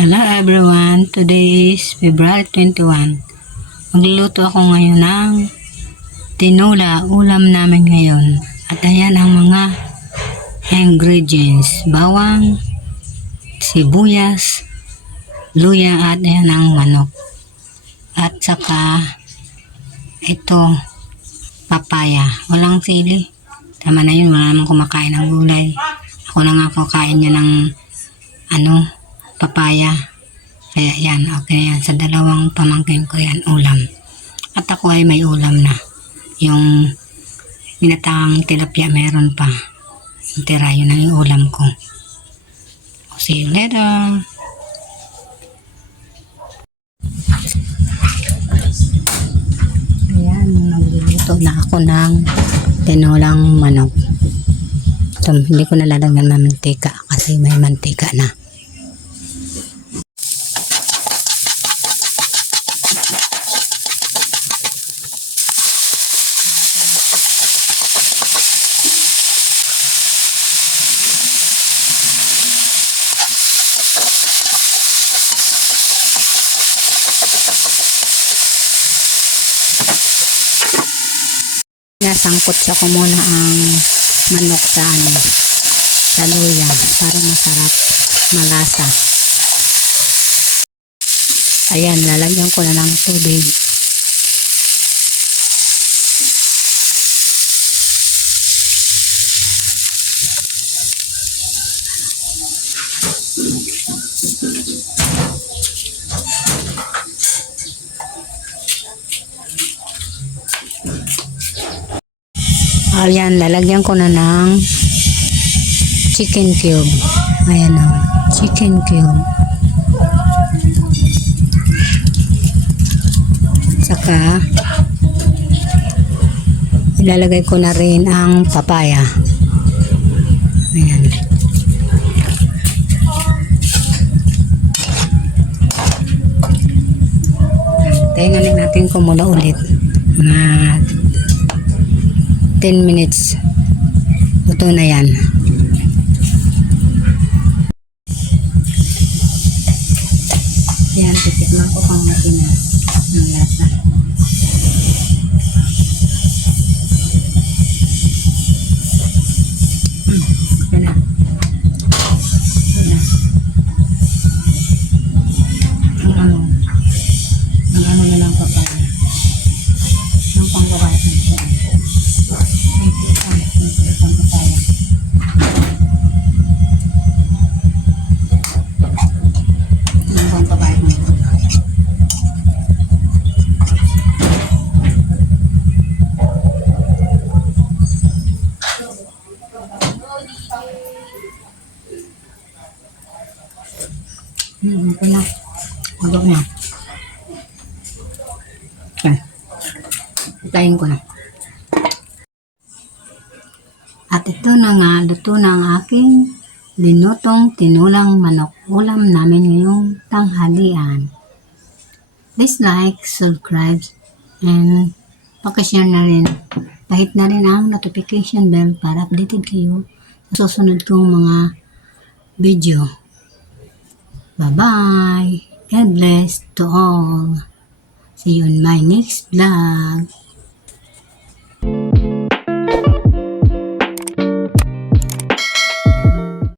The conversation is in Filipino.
Hello everyone, today is February 21. Magluluto ako ngayon ng tinola, ulam namin ngayon. At ayan ang mga ingredients: bawang, sibuyas, luya, at ayan ang manok. At saka ito, papaya. Walang sili. Tama na yun, wala namang kumakain ng gulay. Ako na nga kakain niya ng papaya. Kaya yan, okay yan. Sa dalawang pamangkin ko yan, ulam. At ako ay may ulam na. Yung binatang tilapia meron pa. Yung tira, yun ang ulam ko. See you later. Ayan, nagluluto na ako ng tinolang manok. So, hindi ko nalalagyan ng mantika kasi may mantika na. Nasangkot ko muna ang manok sa luya para masarap, malasa. Ayan, lalagyan ko na ng tubig. Ayan, lalagyan ko na ng chicken cube. Ayan o, chicken cube. Saka, ilalagay ko na rin ang papaya. Ayan. Tayo natin kumulo ulit. 10 minutes. Luto na yan. Yan, titikman ko pang matinas ng lasa. Okay na. Okay na. Ang ano na lang papaya. Ang panggawa ko. Ito na. Magok na. Okay. Itayin ko na. At ito na nga, luto na ang aking linutong tinulang manok. Ulam namin ngayong tanghalian. Please like, subscribe, and pakishare na rin. Pahit na rin ang notification bell para updated kayo sa susunod kong mga video. Bye-bye. God bless to all. See you in my next vlog.